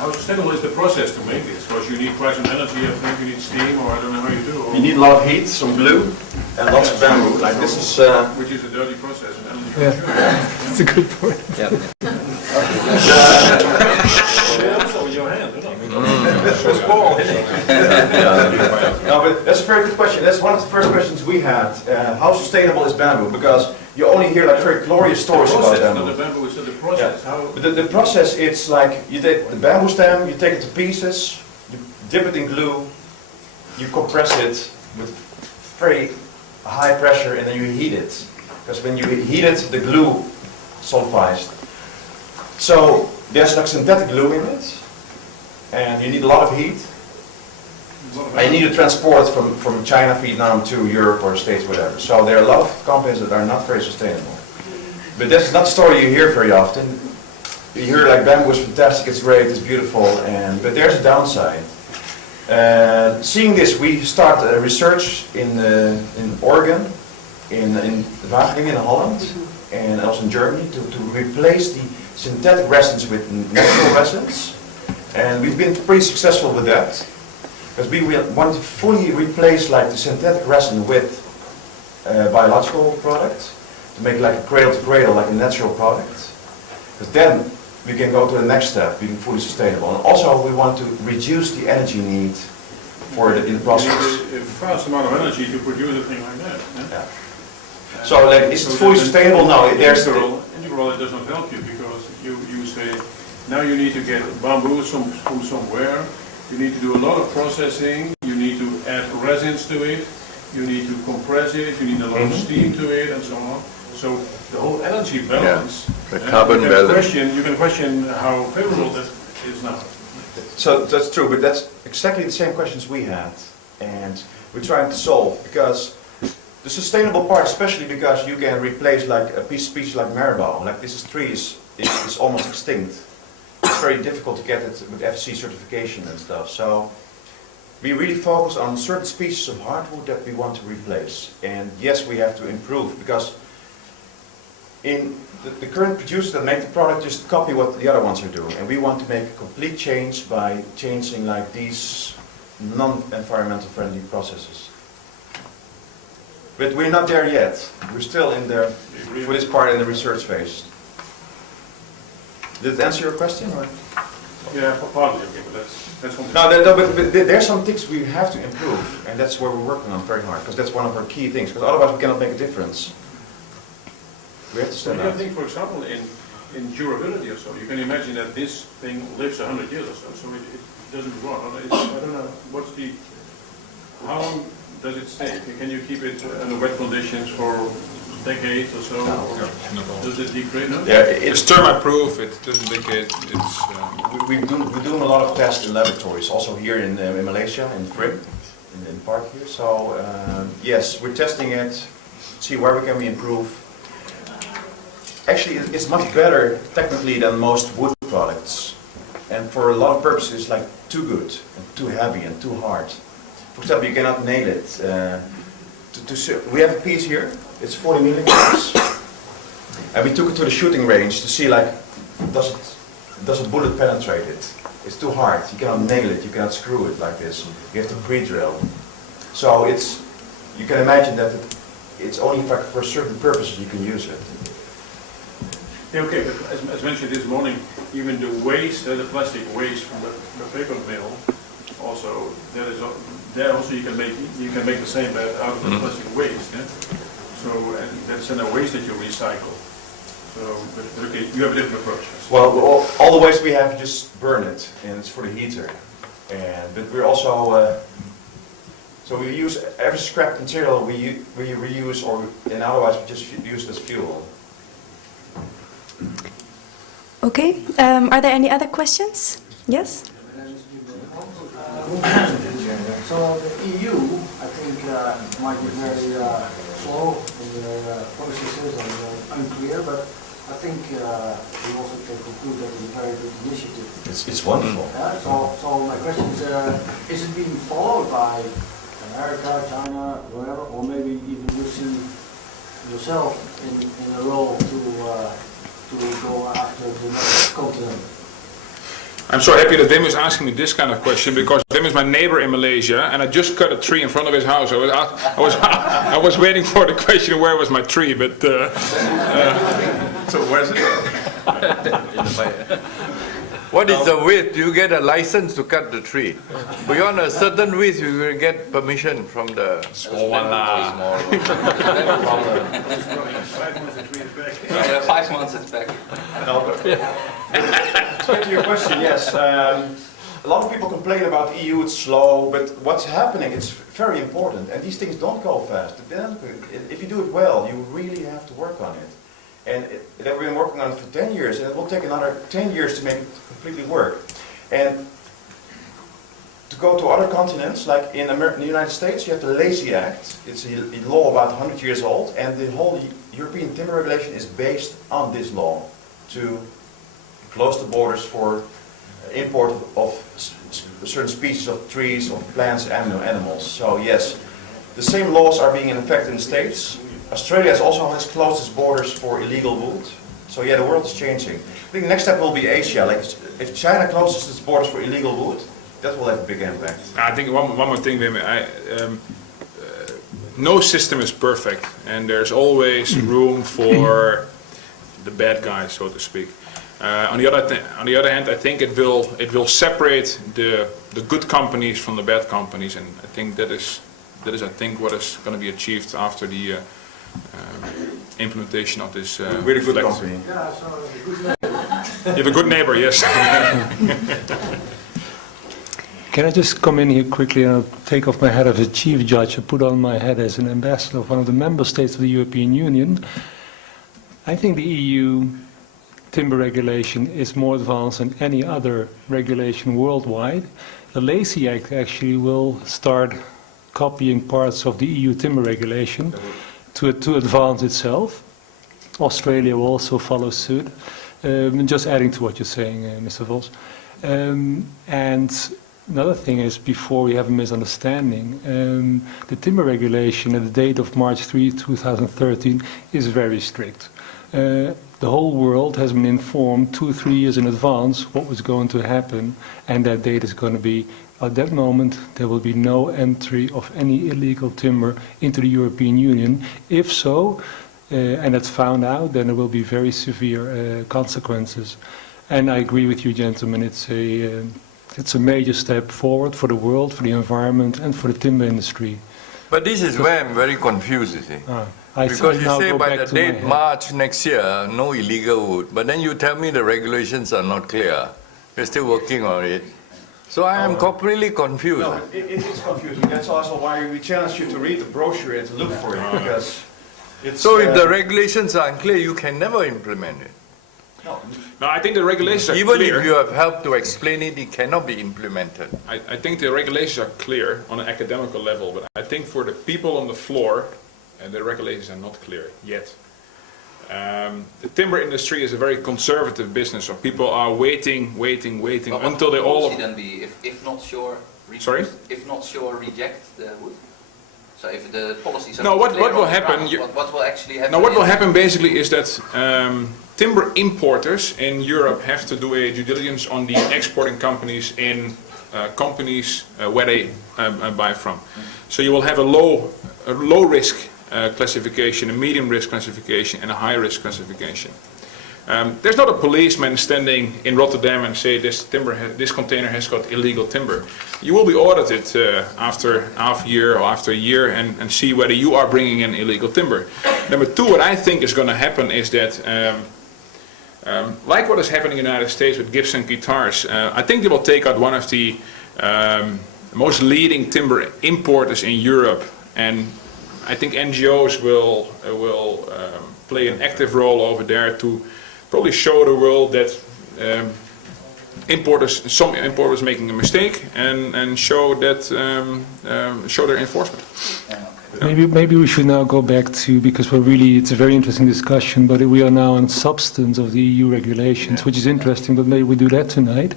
how sustainable is the process to make this? Because you need quite some energy, I think you need steam, or I don't know how you do. You need a lot of heat, some glue, and lots of bamboo. Like this is... Which is a dirty process, and energy Yeah, that's a good point. Yeah. Also your hand, isn't it? No, but that's a very good question. That's one of the first questions we had. How sustainable is bamboo? Because you only hear like very glorious stories about bamboo. The bamboo is the process. Yeah. How? But the process, it's like you take the bamboo stem, you take it to pieces, you dip it in glue, you compress it with very high pressure, and then you heat it. Because when you heat it, the glue solidifies. So there's like synthetic glue in it, and you need a lot of heat. And you need to transport it from China, Vietnam to Europe or the States, whatever. So there are a lot of companies that are not very sustainable. But that's not a story you hear very often. You hear like bamboo is fantastic, it's great, it's beautiful, but there's a downside. Seeing this, we start research in Oregon, in Wageningen in Holland, and also in Germany to replace the synthetic resins with natural resins. And we've been pretty successful with that. Because we want to fully replace like the synthetic resin with biological products. to make like a cradle to cradle, like a natural product. Because then we can go to the next step, being fully sustainable. And also we want to reduce the energy need for the, in the process. You need a vast amount of energy to produce a thing like that. Yeah. So like, is it fully sustainable? No, there's... Integral, it does not help you because you say, now you need to get bamboo from somewhere, you need to do a lot of processing, you need to add resins to it, you need to compress it, you need a lot of steam to it, and so on. So the whole energy balance, the carbon balance. You can question how favorable that is now. So that's true, but that's exactly the same questions we had, and we're trying to solve, because the sustainable part, especially because you can replace like a piece of species like marabou, like this tree is almost extinct. It's very difficult to get it with FSC certification and stuff. So we really focus on certain species of hardwood that we want to replace. And yes, we have to improve, because in the current producers that make the product just copy what the other ones are doing. And we want to make a complete change by changing like these non-environmental friendly processes. But we're not there yet. We're still in there for this part in the research phase. Did it answer your question? Or? Yeah, partly, okay, but that's one thing. No, but there's some things we have to improve, and that's where we're working on very hard, because that's one of our key things, because otherwise we cannot make a difference. We have to So stand you out. think, for example, in durability or so, you can imagine that this thing lives 100 years or so it doesn't rot. I don't know, how long does it stay? Can you keep it under wet conditions for decades or so? Or does it degrade? No? Yeah, It's termite proof, it doesn't decay, it's... we're doing a lot of tests in laboratories, also here in Malaysia, in Frim, in the park here. So yes, we're testing it, see where we can improve. Actually, it's much better technically than most wood products, and for a lot of purposes, it's like too good, and too heavy, and too hard. For example, you cannot nail it. We have a piece here. It's 40 millimeters, and we took it to the shooting range to see like does a bullet penetrate it. It's too hard. You cannot nail it. You cannot screw it like this. You have to pre-drill. So you can imagine that it's only for certain purposes you can use it. Yeah, okay, but as mentioned this morning, even the waste, the plastic waste from the paper mill, also there also you can make the same out of the plastic waste. Yeah? So and that's a waste that you recycle. So, but okay, you have a different approach. Well, all the waste we have, you just burn it, and it's for the heater. But we're also so we use every scrap material we reuse, and otherwise we just use it as fuel. Okay, are there any other questions? Yes? So the EU, I think, might be very slow in their processes and unclear, but I think we also can conclude that it's a very good initiative. It's wonderful. So my question is it being followed by America, China, wherever, or maybe even you see yourself in a role to go after the next continent? I'm so happy that Wim is asking me this kind of question, because Wim is my neighbor in Malaysia, and I just cut a tree in front of his house. I was waiting for the question where was my tree, but So where's it? What is the width? You get a license to cut the tree. Beyond a certain width, you will get permission from the small one. 5 months it's back. To answer your question, yes. A lot of people complain about the EU, it's slow, but what's happening, it's very important, and these things don't go fast. If you do it well, you really have to work on it. And we've been working on it for 10 years, and it will take another 10 years to make it completely work. And to go to other continents, like in the United States, you have the Lacey Act. It's a law about 100 years old, and the whole European timber regulation is based on this law to close the borders for import of certain species of trees, of plants, and animals. So yes, the same laws are being in effect in the States. Australia also has closed its borders for illegal wood. So yeah, the world is changing. I think the next step will be Asia. Like if China closes its borders for illegal wood, that will have a big impact. I think one more thing, Wim. no system is perfect, and there's always room for the bad guys, so to speak. On the other hand, I think it will separate the good companies from the bad companies, and I think that is I think what is going to be achieved after the implementation of this. We're a good company. Yeah, so a good neighbor. You have a good neighbor, yes. Can I just come in here quickly and take off my hat as a chief judge and put on my hat as an ambassador of one of the member states of the European Union? I think the EU timber regulation is more advanced than any other regulation worldwide. The Lacey Act actually will start copying parts of the EU timber regulation to advance itself. Australia will also follow suit. Just adding to what you're saying, Mr. Vos. And another thing is, before we have a misunderstanding, the timber regulation at the date of March 3, 2013 is very strict. The whole world has been informed 2-3 years in advance what was going to happen, and that date is going to be, at that moment, there will be no entry of any illegal timber into the European Union. If so, and that's found out, then there will be very severe consequences. And I agree with you, gentlemen, it's a major step forward for the world, for the environment, and for the timber industry. But this is where I'm very confused, you see. Because you say by the date March next year, no illegal wood, but then you tell me the regulations are not clear. We're still working on it. So I am completely confused. No, it is confusing. That's also why we challenge you to read the brochure and to look for it, because it's... So if the regulations are unclear, you can never implement it. No, I think the regulations are Even clear. if you have helped to explain it, it cannot be implemented. I think the regulations are clear on an academical level, but I think for the people on the floor, the regulations are not clear yet. The timber industry is a very conservative business, so people are waiting until they all... What would the policy then be? If not sure, Sorry? If not sure, reject the wood? So if the policies are No, not what clear will on the happen? ground, what will actually happen? Now, what will happen basically is that timber importers in Europe have to do a due diligence on the exporting companies in companies where they buy from. So you will have a low risk classification, a medium risk classification, and a high risk classification. There's not a policeman standing in Rotterdam and say this container has got illegal timber. You will be audited after half year or after a year and see whether you are bringing in illegal timber. Number two, what I think is going to happen is that, like what is happening in the United States with Gibson guitars, I think they will take out one of the most leading timber importers in Europe, and I think NGOs will play an active role over there to probably show the world that some importers making a mistake, and show that show their enforcement. Maybe we should now go back to, because it's a very interesting discussion, but we are now on substance of the EU regulations, which is interesting, but maybe we do that tonight.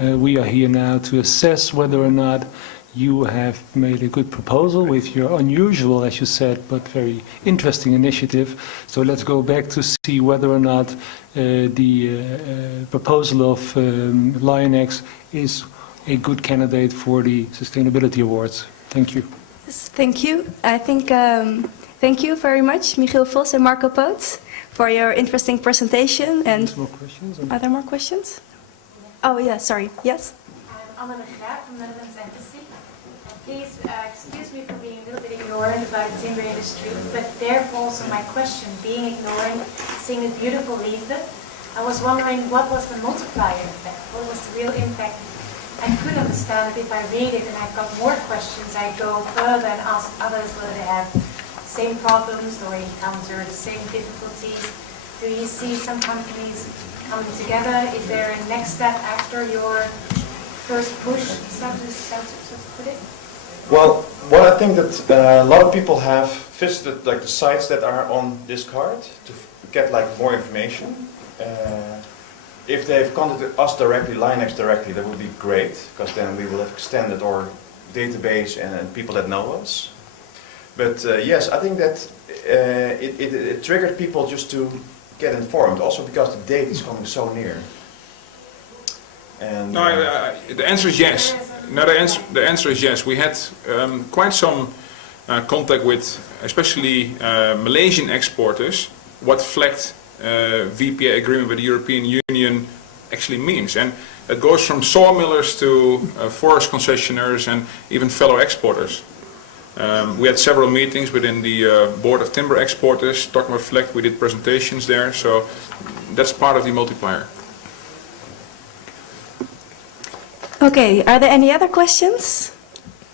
We are here now to assess whether or not you have made a good proposal with your unusual, as you said, but very interesting initiative. So let's go back to see whether or not the proposal of Lionex is a good candidate for the Sustainability Awards. Thank you. Yes, thank you. I think, thank you very much, Michiel Vos and Marco Poot, for your interesting presentation. And More questions? are there more questions? Oh, yeah, sorry. Yes? I'm Anna de Graaf from Netherlands Embassy. Please excuse me for being a little bit ignorant about the timber industry, but therefore also my question, being ignorant, seeing a beautiful leaflet, I was wondering what was the multiplier effect? What was the real impact? I could understand it if I read it and I've got more questions, I go further and ask others whether they have the same problems or encounter the same difficulties. Do you see some companies coming together? Is there a next step after your first push, so to put it? Well, what I think that a lot of people have visited, like the sites that are on this card to get like more information. If they've contacted us directly, Lionex directly, that would be great, because then we will have extended our database and people that know us. But yes, I think that it triggered people just to get informed, also because the date is coming so near. And, No, the answer is yes. No, the answer is yes. We had quite some contact with especially Malaysian exporters what FLEGT VPA agreement with the European Union actually means. And it goes from sawmillers to forest concessionaires and even fellow exporters. We had several meetings within the board of timber exporters talking about FLEGT. We did presentations there, so that's part of the multiplier. Okay, are there any other questions?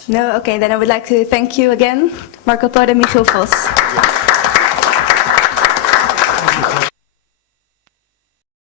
No? Okay, then I would like to thank you again, Marco Podemichofos.